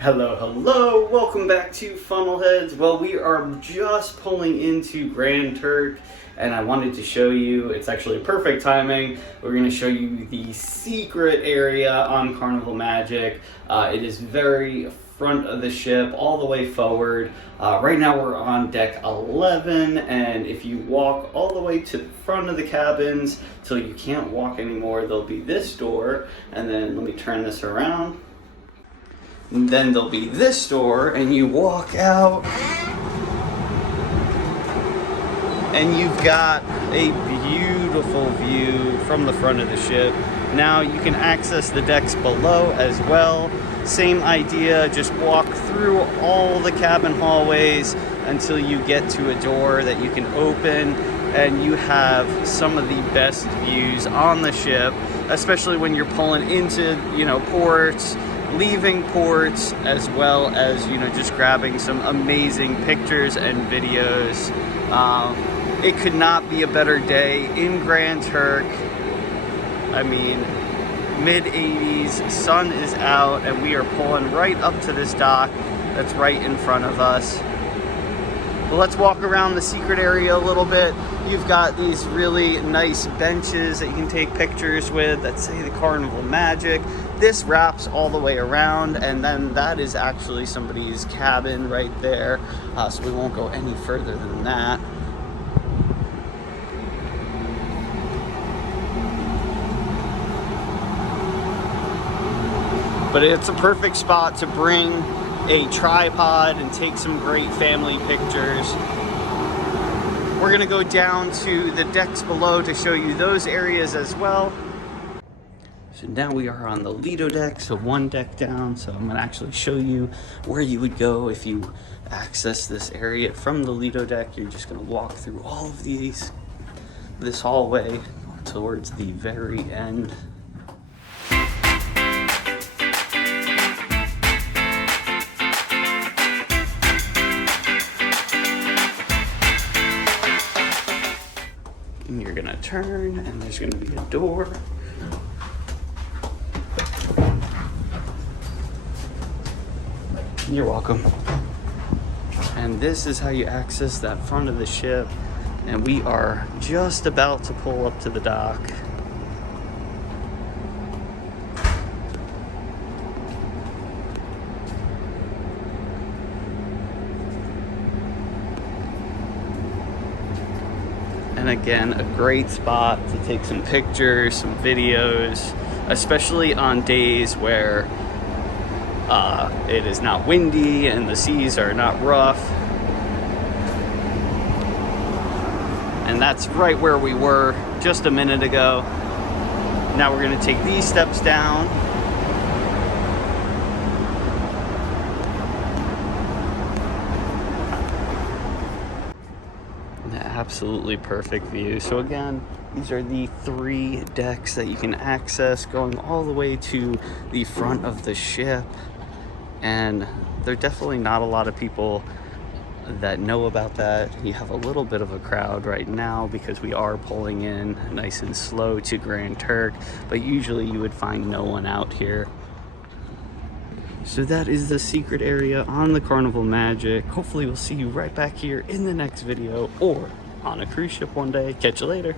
Hello, welcome back to Funnelheads. Well, we are just pulling into Grand Turk, and I wanted to show you, it's actually perfect timing, we're going to show you the secret area on Carnival Magic. It is very front of the ship, all the way forward. Right now we're on deck 11, and if you walk all the way to the front of the cabins till you can't walk anymore, there'll be this door, and then let me turn this around. And then there'll be this door, and you walk out, and you've got a beautiful view from the front of the ship. Now you can access the decks below as well. Same idea, just walk through all the cabin hallways until you get to a door that you can open, and you have some of the best views on the ship, especially when you're pulling into, ports, leaving ports, as well as just grabbing some amazing pictures and videos. It could not be a better day in Grand Turk. I mean, mid-80s, sun is out, and we are pulling right up to this dock that's right in front of us. But let's walk around the secret area a little bit. You've got these really nice benches that you can take pictures with that say the Carnival Magic. This wraps all the way around, and then that is actually somebody's cabin right there. So we won't go any further than that. But it's a perfect spot to bring a tripod and take some great family pictures. We're gonna go down to the decks below to show you those areas as well. So now we are on the Lido deck, so one deck down. So I'm gonna actually show you where you would go if you access this area from the Lido deck. You're just gonna walk through all of this hallway towards the very end. And you're gonna turn, and there's gonna be a door. You're welcome. And this is how you access that front of the ship. And we are just about to pull up to the dock. And again, a great spot to take some pictures, some videos, especially on days where it is not windy and the seas are not rough. And that's right where we were just a minute ago. Now we're going to take these steps down. Absolutely perfect view. So again, these are the 3 decks that you can access going all the way to the front of the ship. And there are definitely not a lot of people that know about that. You have a little bit of a crowd right now because we are pulling in nice and slow to Grand Turk, but usually you would find no one out here. So that is the secret area on the Carnival Magic. Hopefully we'll see you right back here in the next video, or on a cruise ship one day. Catch you later.